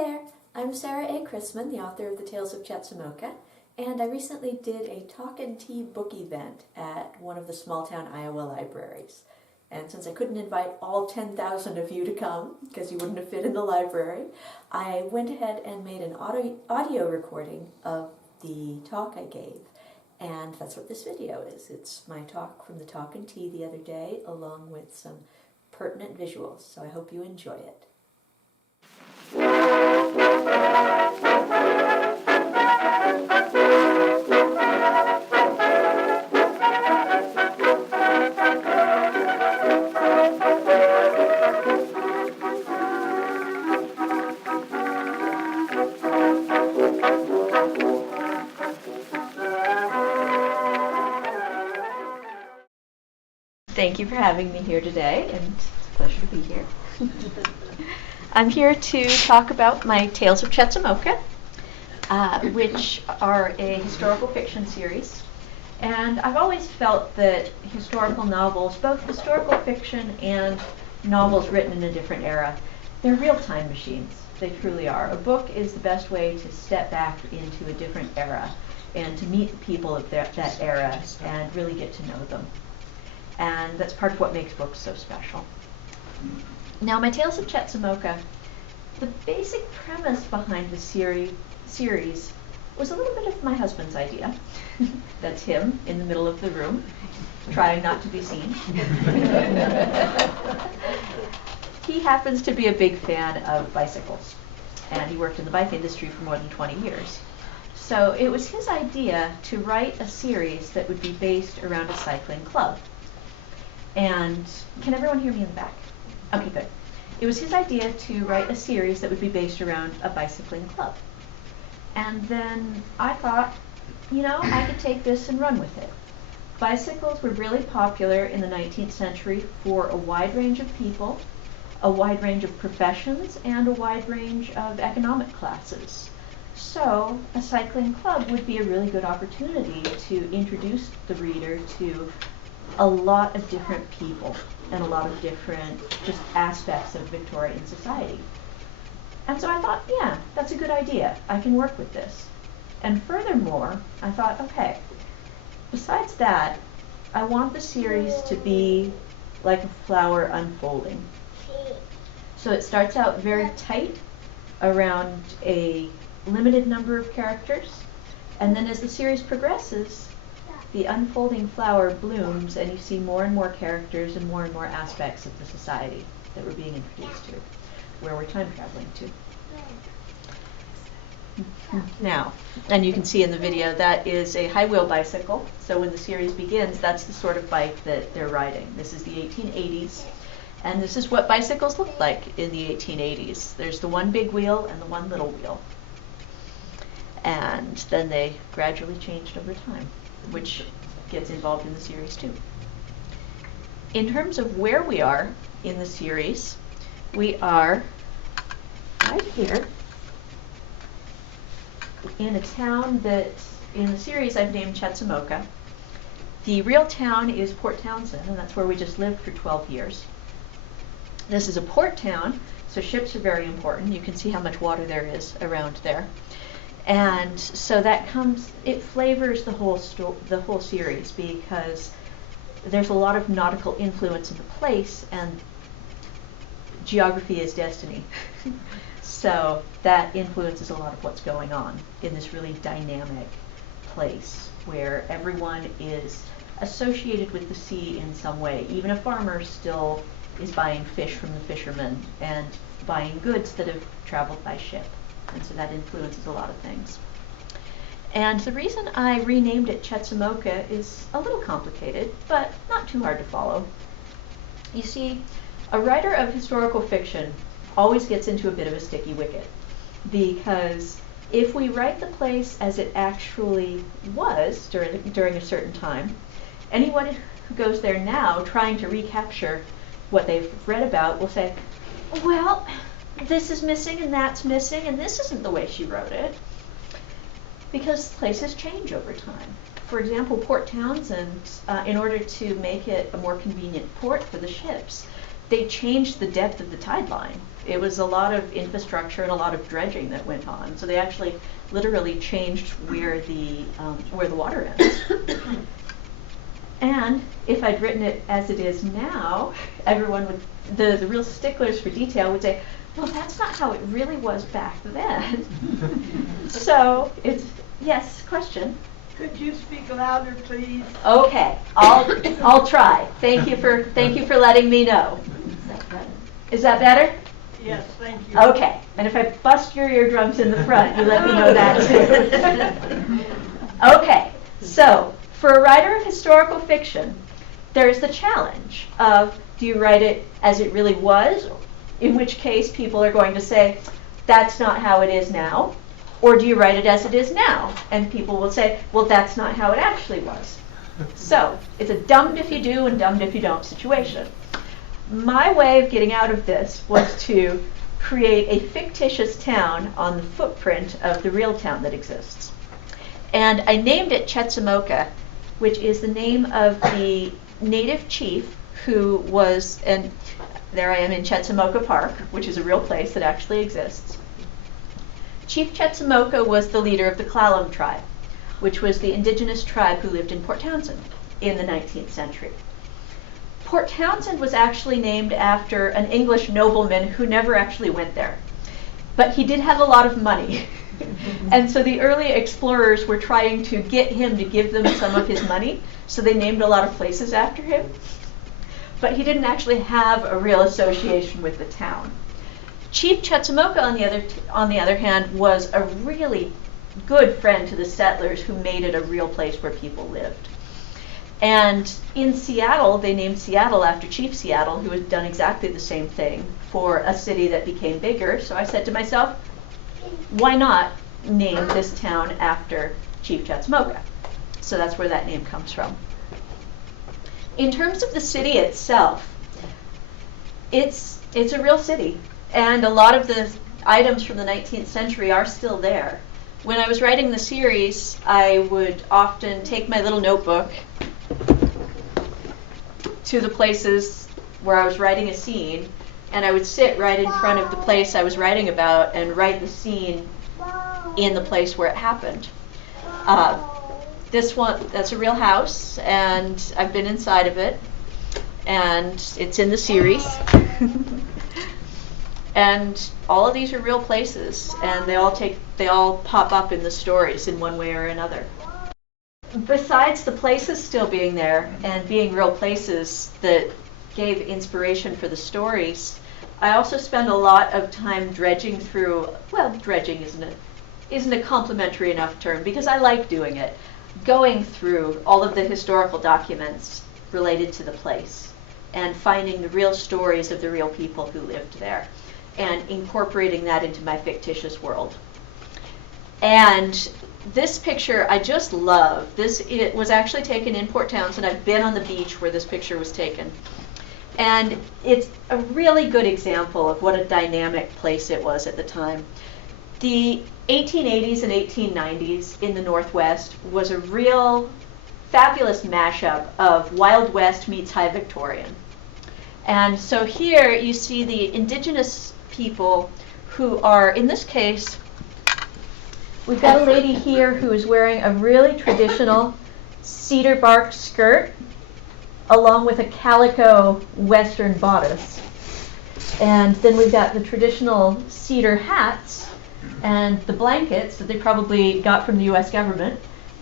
there, I'm Sarah A. Chrisman, the author of the Tales of Chetzemoka, and I recently did a talk and tea book event at one of the small town Iowa libraries. And since I couldn't invite all 10,000 of you to come, because you wouldn't have fit in the library, I went ahead and made an audio recording of the talk I gave. And that's what this video is. It's my talk from the talk and tea the other day, along with some pertinent visuals. So I hope you enjoy it. Thank you for having me here today, and it's a pleasure to be here. I'm here to talk about my Tales of Chetzemoka, which are a historical fiction series. And I've always felt that historical novels, both historical fiction and novels written in a different era, they're real time machines. They truly are. A book is the best way to step back into a different era and to meet the people of that era and really get to know them. And that's part of what makes books so special. Now, my Tales of Chetzemoka, the basic premise behind the series was a little bit of my husband's idea. That's him in the middle of the room, trying not to be seen. He happens to be a big fan of bicycles, and he worked in the bike industry for more than 20 years. So it was his idea to write a series that would be based around a cycling club. And can everyone hear me in the back? Okay, good. It was his idea to write a series that would be based around a bicycling club. And then I thought, I could take this and run with it. Bicycles were really popular in the 19th century for a wide range of people, a wide range of professions, and a wide range of economic classes. So a cycling club would be a really good opportunity to introduce the reader to a lot of different people and a lot of different just aspects of Victorian society. And so I thought, yeah, that's a good idea. I can work with this. And furthermore, I thought, okay, besides that, I want the series to be like a flower unfolding. So it starts out very tight around a limited number of characters, and then as the series progresses, the unfolding flower blooms and you see more and more characters and more aspects of the society that we're being introduced to, where we're time traveling to. Now, and you can see in the video, that is a high wheel bicycle. So when the series begins, that's the sort of bike that they're riding. This is the 1880s, and this is what bicycles looked like in the 1880s. There's the one big wheel and the one little wheel. And then they gradually changed over time, which gets involved in the series too. In terms of where we are in the series, we are right here in a town that in the series I've named Chetzemoka. The real town is Port Townsend, and that's where we just lived for 12 years. This is a port town, so ships are very important. You can see how much water there is around there. And so it flavors the whole series because there's a lot of nautical influence in the place, and geography is destiny. So that influences a lot of what's going on in this really dynamic place where everyone is associated with the sea in some way. Even a farmer still is buying fish from the fishermen and buying goods that have traveled by ship. And so that influences a lot of things. And the reason I renamed it Chetzemoka is a little complicated, but not too hard to follow. You see, a writer of historical fiction always gets into a bit of a sticky wicket, because if we write the place as it actually was during a certain time, anyone who goes there now trying to recapture what they've read about will say, well, this is missing and that's missing and this isn't the way she wrote it, because places change over time. For example, Port Townsend, in order to make it a more convenient port for the ships, they changed the depth of the tide line. It was a lot of infrastructure and a lot of dredging that went on. So they actually literally changed where the water ends. And if I'd written it as it is now, everyone would, the real sticklers for detail would say, well, that's not how it really was back then. So it's, yes, question? Could you speak louder, please? Okay, I'll try. Thank you for letting me know. Is that better? Yes, thank you. Okay, and if I bust your eardrums in the front, you let me know that too. Okay, so for a writer of historical fiction, there's the challenge of, do you write it as it really was, in which case people are going to say, that's not how it is now, or do you write it as it is now, and people will say, well, that's not how it actually was. So it's a damned if you do and damned if you don't situation. My way of getting out of this was to create a fictitious town on the footprint of the real town that exists. And I named it Chetzemoka, which is the name of the native chief who was, and there I am in Chetzemoka Park, which is a real place that actually exists. Chief Chetzemoka was the leader of the Clallam tribe, which was the indigenous tribe who lived in Port Townsend in the 19th century. Port Townsend was actually named after an English nobleman who never actually went there. But he did have a lot of money. And so the early explorers were trying to get him to give them some of his money, so they named a lot of places after him. But he didn't actually have a real association with the town. Chief Chetzemoka, on the other hand, was a really good friend to the settlers who made it a real place where people lived. And in Seattle, they named Seattle after Chief Seattle, who had done exactly the same thing for a city that became bigger. So I said to myself, why not name this town after Chief Chetzemoka? So that's where that name comes from. In terms of the city itself, it's a real city. And a lot of the items from the 19th century are still there. When I was writing the series, I would often take my little notebook to the places where I was writing a scene, and I would sit right in front of the place I was writing about and write the scene in the place where it happened. This one, that's a real house, and I've been inside of it, and it's in the series. And all of these are real places, and they all pop up in the stories in one way or another. Besides the places still being there and being real places that gave inspiration for the stories, I also spend a lot of time dredging through, well, dredging isn't a complimentary enough term because I like doing it, going through all of the historical documents related to the place and finding the real stories of the real people who lived there and incorporating that into my fictitious world. And this picture I just love. It was actually taken in Port Townsend. I've been on the beach where this picture was taken. And it's a really good example of what a dynamic place it was at the time. The 1880s and 1890s in the Northwest was a real fabulous mashup of Wild West meets High Victorian. And so here you see the indigenous people who are, in this case, we've got a lady here who is wearing a really traditional cedar bark skirt along with a calico western bodice. And then we've got the traditional cedar hats and the blankets that they probably got from the US government.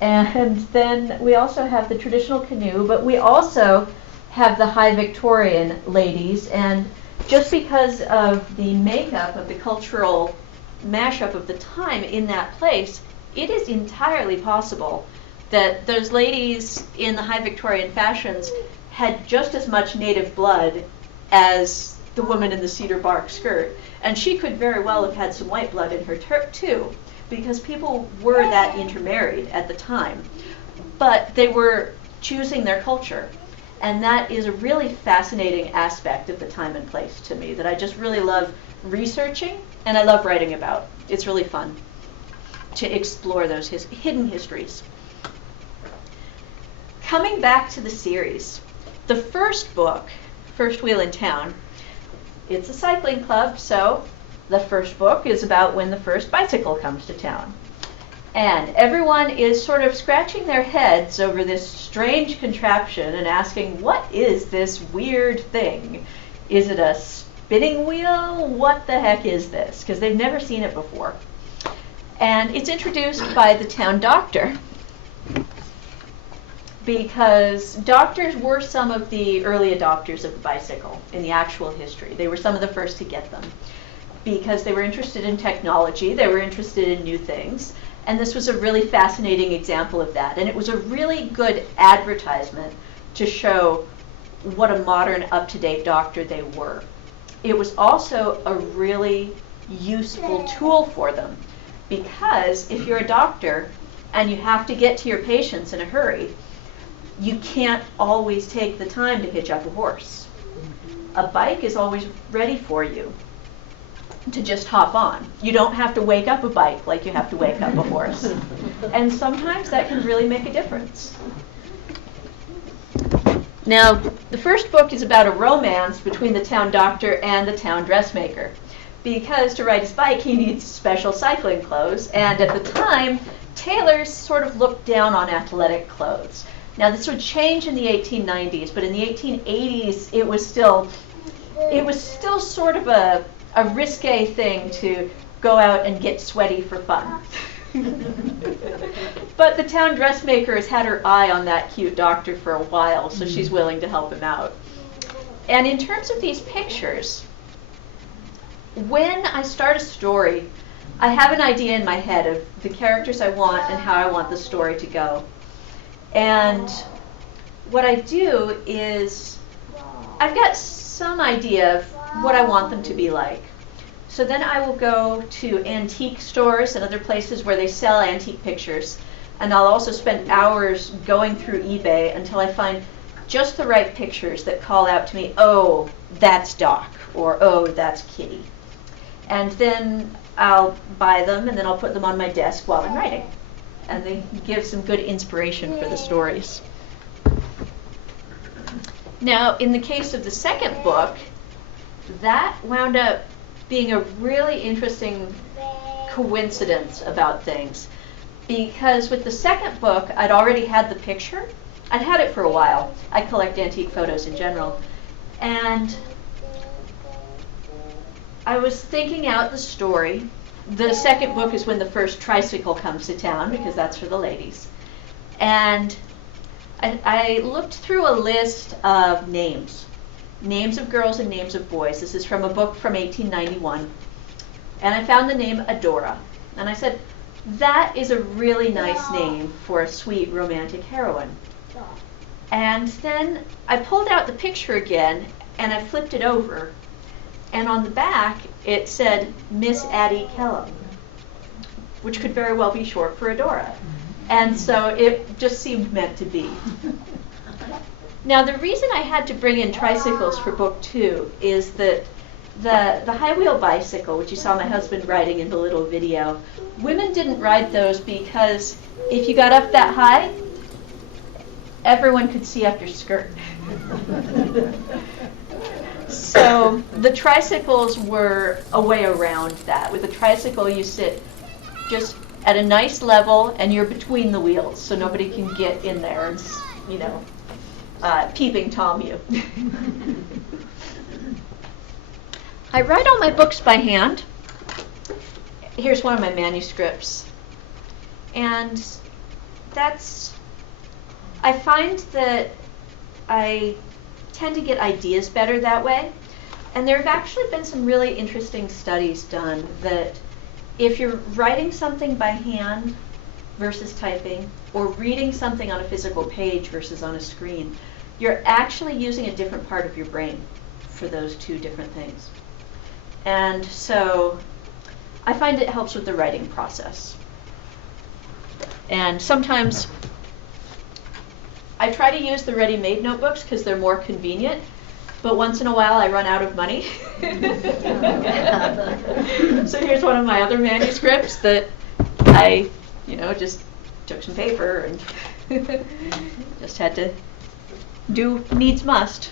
And then we also have the traditional canoe, but we also have the High Victorian ladies. And just because of the makeup of the cultural mashup of the time in that place, it is entirely possible that those ladies in the High Victorian fashions had just as much native blood as the woman in the cedar bark skirt. And she could very well have had some white blood in her too, because people were that intermarried at the time. But they were choosing their culture. And that is a really fascinating aspect of the time and place to me that I just really love researching and I love writing about. It's really fun to explore those hidden histories. Coming back to the series, the first book, First Wheel in Town, it's a cycling club, so the first book is about when the first bicycle comes to town. And everyone is sort of scratching their heads over this strange contraption and asking, what is this weird thing? Is it a spinning wheel? What the heck is this? Because they've never seen it before. And it's introduced by the town doctor, because doctors were some of the early adopters of the bicycle in the actual history. They were some of the first to get them because they were interested in technology, they were interested in new things, and this was a really fascinating example of that. And it was a really good advertisement to show what a modern, up-to-date doctor they were. It was also a really useful tool for them, because if you're a doctor and you have to get to your patients in a hurry, you can't always take the time to hitch up a horse. A bike is always ready for you to just hop on. You don't have to wake up a bike like you have to wake up a horse. And sometimes that can really make a difference. Now, the first book is about a romance between the town doctor and the town dressmaker, because to ride his bike he needs special cycling clothes, and at the time, tailors sort of looked down on athletic clothes. Now, this would change in the 1890s, but in the 1880s, it was still sort of a risque thing to go out and get sweaty for fun. But the town dressmaker has had her eye on that cute doctor for a while, so she's willing to help him out. And in terms of these pictures, when I start a story, I have an idea in my head of the characters I want and how I want the story to go. And what I do is, I've got some idea of what I want them to be like. So then I will go to antique stores and other places where they sell antique pictures, and I'll also spend hours going through eBay until I find just the right pictures that call out to me, oh, that's Doc, or oh, that's Kitty. And then I'll buy them, and then I'll put them on my desk while I'm writing. And they give some good inspiration for the stories. Now, in the case of the second book, that wound up being a really interesting coincidence about things. Because with the second book, I'd already had the picture. I'd had it for a while. I collect antique photos in general. And I was thinking out the story. The second book is when the first tricycle comes to town, because that's for the ladies. And I looked through a list of names of girls and names of boys. This is from a book from 1891. And I found the name Adora. And I said, that is a really nice name for a sweet romantic heroine. And then I pulled out the picture again, and I flipped it over. And on the back, it said Miss Addie Kellum, which could very well be short for Adora. And so it just seemed meant to be. Now, the reason I had to bring in tricycles for book 2 is that the high wheel bicycle, which you saw my husband riding in the little video, women didn't ride those because if you got up that high, everyone could see up your skirt. So the tricycles were a way around that. With a tricycle, you sit just at a nice level, and you're between the wheels, so nobody can get in there and, peeping Tom you. I write all my books by hand. Here's one of my manuscripts. And I find that I tend to get ideas better that way. And there have actually been some really interesting studies done that if you're writing something by hand versus typing, or reading something on a physical page versus on a screen, you're actually using a different part of your brain for those two different things. And so I find it helps with the writing process. And sometimes I try to use the ready-made notebooks because they're more convenient, but once in a while I run out of money. So here's one of my other manuscripts that I, just took some paper and just had to do needs must.